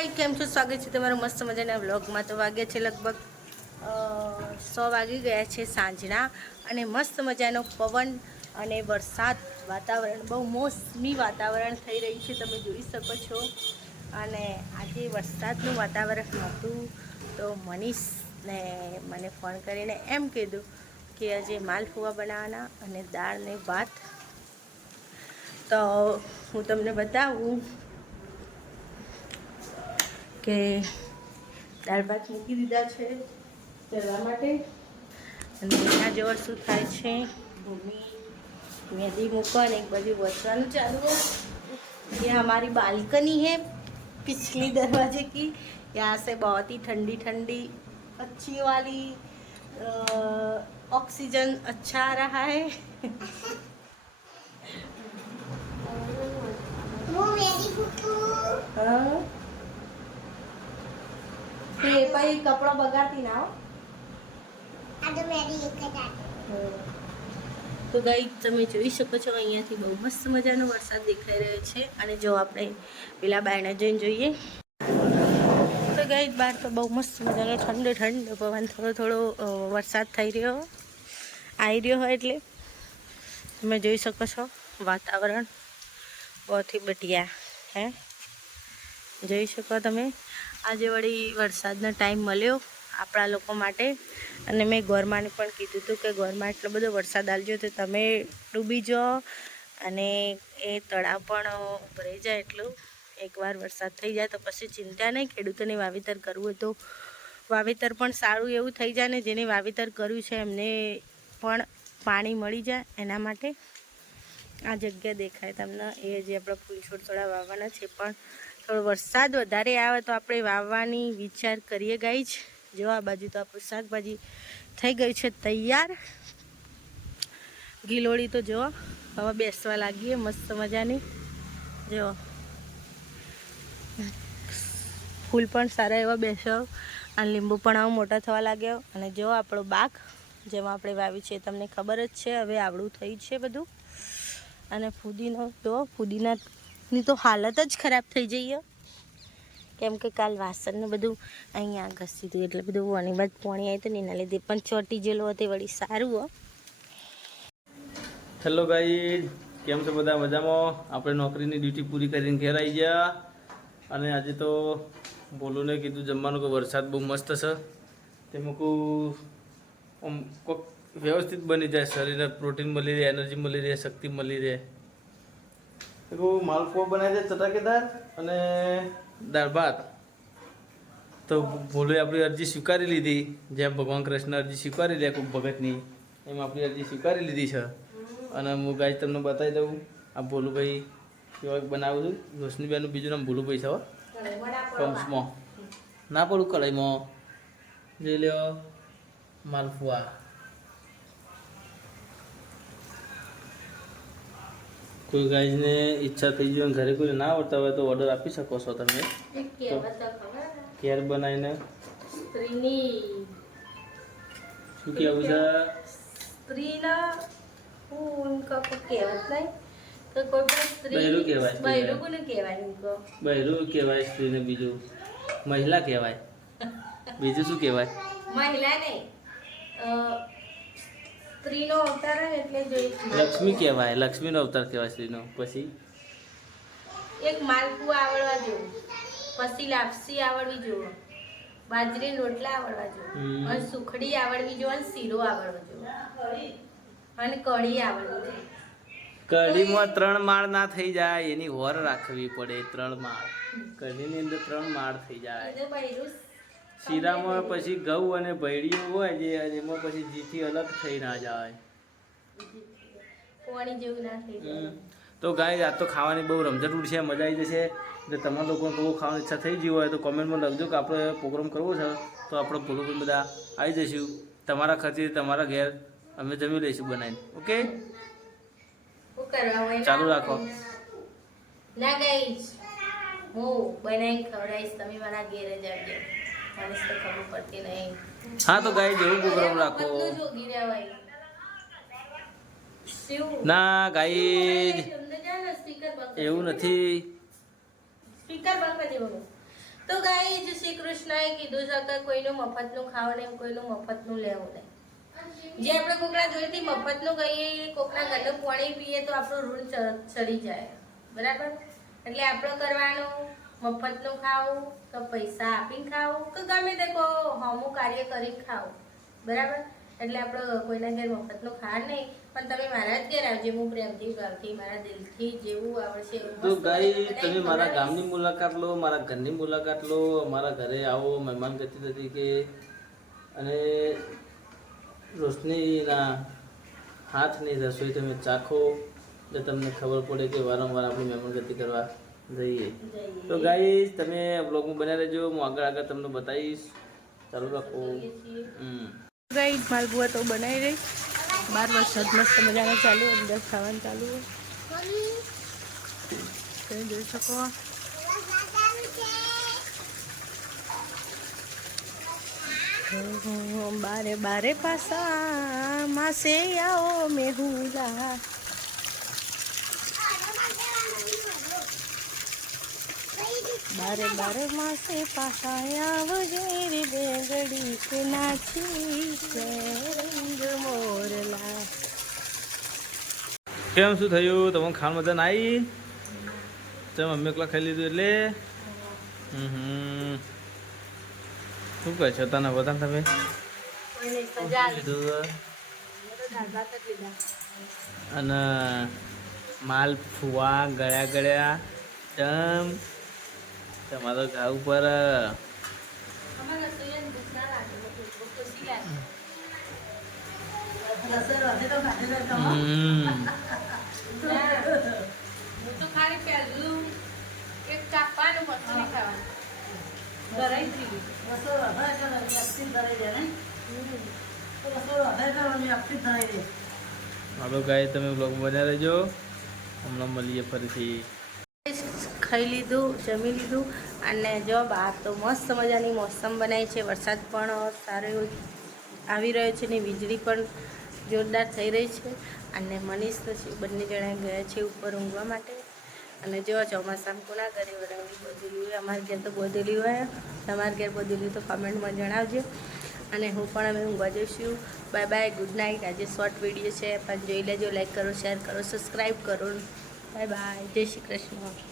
ગાઈ કેમ છો? સ્વાગત છે તમારું મસ્ત મજાના વ્લોગમાં. તો વાગે છે લગભગ સો વાગી ગયા છે સાંજના અને મસ્ત મજાનો પવન અને વરસાદ વાતાવરણ, બહુ મોસમી વાતાવરણ થઈ રહ્યું છે, તમે જોઈ શકો છો. અને આજે વરસાદનું વાતાવરણ હતું તો મનીષને મને ફોન કરીને એમ કીધું કે આજે માલપુઆ બનાવવાના અને દાળ ને ભાત. તો હું તમને બતાવું કે દાળ ભાત મૂકી દીધા છે ચડવા માટે અને એના જોર શું થાય છે ભૂમિ મેદી મૂકવા અને એક બાજુ વસવાનું ચાલુ है ये हमारी बालकनी है पिछली दरवाजे की यहाँ से बहुत ही ठंडी ठंडी अच्छी वाली ऑक्सीजन अच्छा आ रहा है હું મેરી કુકુ હા તો એ પછી કપડો બગાડતી ના હો. તો મેરી જ ગાઈ તમે જોઈ શકો છો અહીંયાથી બહુ મસ્ત મજાનો વરસાદ દેખાઈ રહ્યો છે. અને જો આપણે પેલા બાયણા જઈને જોઈએ. તો ગાઈ બહાર તો બહુ મસ્ત મજાનો ઠંડો ઠંડો પવન થોડો થોડો વરસાદ થઈ રહ્યો આવી રહ્યો હોય એટલે. તમે જોઈ શકો છો વાતાવરણ બહુ બટિયા બઢિયા હે. જોઈ શકો તમે. આજે વળી વરસાદનો ટાઈમ મળ્યો આપણા લોકો માટે. અને મેં ગોરમાને પણ કીધું હતું કે ગોરમાં એટલો બધો વરસાદ આવજો તો તમે ડૂબી જાઓ. અને એ તળાવ પણ ભરાઈ જાય એટલું. એકવાર વરસાદ થઈ જાય તો પછી ચિંતા નહીં, ખેડૂતોને વાવેતર કરવું હોય તો વાવેતર પણ સારું એવું થઈ જાય ને જેને વાવેતર કર્યું છે એમને પણ પાણી મળી જાય એના માટે. આ જગ્યા દેખાય તમને. એ જે આપણે ફૂલ છોડ થોડા વાવવાના છે, પણ થોડો વરસાદ વધારે આવે તો આપણે વાવવાની વિચાર કરીએ ગાઈ જ જો આ બાજુ તો આપણું શાકભાજી થઈ ગઈ છે તૈયાર. ગીલોળી તો જો, હવે બેસવા લાગીએ મસ્ત મજાની. જો. ફૂલ પણ સારા એવા બેસો અને લીંબુ પણ આવું મોટા થવા લાગ્યો. અને જો આપણો બાગ, જેમાં આપણે વાવી છે તમને ખબર જ છે, હવે આવડું થયું છે બધું. અને ફુદીનો તો ફુદીનાની તો હાલત જ ખરાબ થઈ જઈએ કેમ કે કાલ વાસણને બધું અહીંયા ઘસી હતું એટલે બધું વણી બાદ પોણી આવી તો ને એના લીધે પણ ચોટી જેલો હતી વળી સારું હો. હેલો ગાઈ કેમ છો બધા? મજામાં? આપણે નોકરીની ડ્યુટી પૂરી કરીને ઘેર આવી ગયા. અને આજે તો બોલુને કીધું જમવાનું કે વરસાદ બહુ મસ્ત છે. તેમાં કહું આમ વ્યવસ્થિત બની જાય શરીરને પ્રોટીન મળી રહે એનર્જી મળી રહે શક્તિ મળી રહે. કહું માલપુઆ બનાવી દે ચટાકેદાર અને દાળ ભાત. તો ભોલે આપણી અરજી સ્વીકારી લીધી જેમ ભગવાન કૃષ્ણ અરજી સ્વીકારી લે કોઈ ભગતની એમ આપણી અરજી સ્વીકારી લીધી છે. અને હું ગાય તમને બતાવી દઉં આ ભોલુભાઈ કેવા બનાવું છું. રોશનીબેનનું બીજું નામ ભોલુભાઈ છે પંચમાં ના પડું કઢાઈમાં. જોઈ લ્યો માલપુઆ. કોઈ ગાયને ઈચ્છા થઈ જાય ઘરે કોઈ ના આવડતા હોય તો ઓર્ડર આપી શકો છો તમે. ઘેર બનાવીને. શું કહેવું છે? સ્ત્રીના બહેરું કહેવાય સ્ત્રીને. બીજું. મહિલા કહેવાય. બીજું શું કહેવાય? મહિલા નહીં સ્ત્રીનો અવતાર એટલે જો લક્ષ્મી કહેવાય લક્ષ્મીનો અવતાર કહેવાય સ્ત્રીનો. પછી? એક માલપુઆ આવડવા જેવું. પછી લાપસી આવડવી જોવો. બાજરી રોટલા આવડવા જોઈએ અને સુખડી આવડવી જોવો અને શીરો આવડવો જોવો. અને કઢી આવડવી જોઈએ કઢીમાં ત્રણ માળ ના થઈ જાય એની હોર રાખવી પડે ત્રણ માળ. કઢીની અંદર ત્રણ માળ થઈ જાય. શીરામાં પછી ઘઉં અને ભૈડીઓ હોય જે એમાં પછી જીથી અલગ થઈ ના જાય. તો ગાય આ તો ખાવાની બહુ રમઝટ છે મજા આવી જશે. એટલે તમારા લોકોને બહુ ખાવાની ઈચ્છા થઈ ગઈ હોય તો કોમેન્ટમાં લખજો કે આપણે પ્રોગ્રામ કરવો છે. તો આપણે ભૂલું બધા આવી જઈશું. તમારા ખર્ચે તમારા ઘેર અમે જમી લઈશું બનાવીને. ઓકે? ચાલુ રાખો. ના ગઈશ હું બનાવી ખવડાવીશ. તમે મારા ઘેર જ આવજો. મને તો ખબર પડતી નહીં. હા તો ગાય જેવું પ્રોગ્રામ રાખો? ના ગાય એવું નથી. સ્પીકર બંધ કરી દેવાનું તો ગાય જ શ્રી કૃષ્ણએ કીધું છે કે કોઈનું મફતનું ખાવ નહીં કોઈનું મફતનું લેવું નહીં. જે આપણે કોકના જોડેથી મફતનું કહીએ કોકના ઘરનું પાણી પીએ તો આપણું ઋણ ચડી જાય. બરાબર? એટલે આપણે કરવાનું મફતનું ખાવું કે પૈસા આપીને ખાવું કે ગમે તે કો હમું કાર્ય કરીને ખાવું. બરાબર? એટલે આપણે કોઈના ઘેર મફતનું ખાવા નહીં પણ તમે મારા જ ઘેર આવજો હું પ્રેમથી ભાવથી મારા દિલથી જેવું આવડશે તો ગાઈ તમે મારા ગામની મુલાકાત લો મારા ઘરની મુલાકાત લો મારા ઘરે આવો મહેમાન ગતિ તરીકે. અને રોશનીના હાથની રસોઈ તમે ચાખો એટલે તમને ખબર પડે કે વારંવાર આપણી મહેમાન ગતિ કરવા જઈએ. તો ગાઈશ તમે બ્લોગમાં બનાવી રહેજો. હું આગળ આગળ તમને બતાવીશ. ચાલુ રાખો. ગાઈશ માલપુઆ તો બનાવી રહી. બાર વરસાદ મસ્ત મજાના ચાલુ અંદર ખાવાનું ચાલુ. તમે જોઈ શકો. બારે બારે પાસા માસે આવો મેહુલા. બારે બારે માસે પાસા આવજે રે બેગડી કે નાચી છે રંગ મોરલા. કેમ શું થયું? તમને ખાણ મજા ના આવી તમે મમ્મી એકલા ખાઈ લીધું એટલે? હમ. હમ શું કહે છો તને બધા તમે? લીધું અને માલ ફુવા ગળ્યા ગળ્યા ચમ તમારો ઘા ઉપર હાલો ગાય તમે બ્લોગ બન્યા રહેજો હમણાં મળીએ ફરીથી. ખાઈ લીધું, જમી લીધું અને જો બહાર તો મસ્ત મજાની મોસમ બનાવી છે. વરસાદ પણ સારો એવો આવી રહ્યો છે ને વીજળી પણ જોરદાર થઈ રહી છે. અને મનીષ તો બંને જણા ગયા છે ઉપર ઊંઘવા માટે. અને જો ચોમાસામાં કોના ઘરે વરાવી બોધેલી હોય? અમારા ઘેર તો બોધેલી હોય. તમારા ઘેર બોધેલી તો કમેન્ટમાં જણાવજો. અને હું પણ અમે ઊંઘવા જઈશું. બાય બાય ગુડ નાઇટ આજે શોર્ટ વીડિયો છે. પણ જોઈ લેજો લાઈક કરો શેર કરો સબસ્ક્રાઈબ કરો. બાય બાય જય શ્રી કૃષ્ણ.